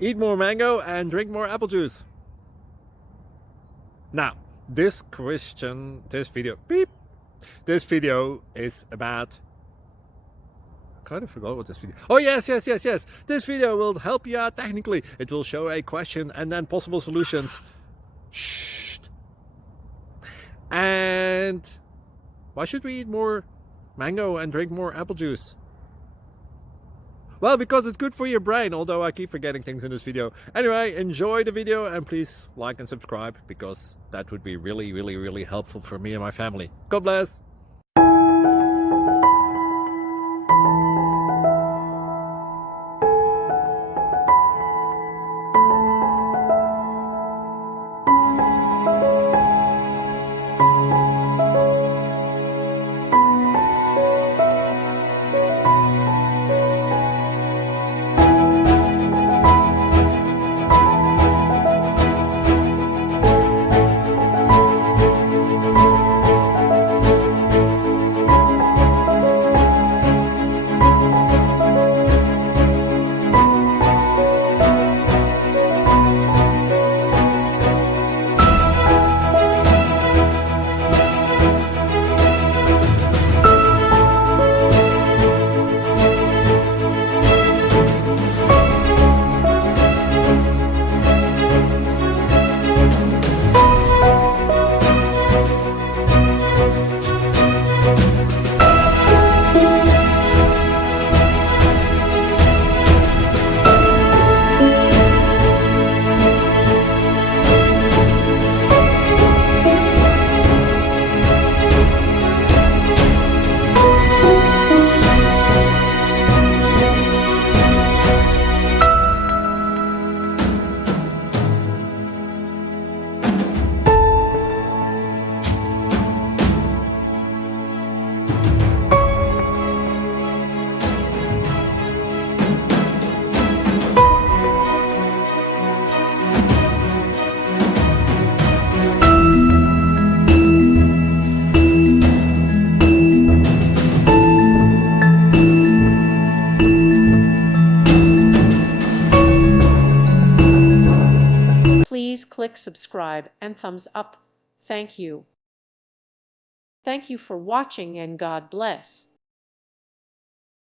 Eat more mango and drink more apple juice. Now, this video is about, I kind of forgot what this video. Oh yes. This video will help you out technically. It will show a question and then possible solutions. Shh. And why should we eat more mango and drink more apple juice? Well, because it's good for your brain, although I keep forgetting things in this video. Anyway, enjoy the video and please like and subscribe, because that would be really helpful for me and my family. God bless! Please click subscribe and thumbs up. Thank you. Thank you for watching and God bless.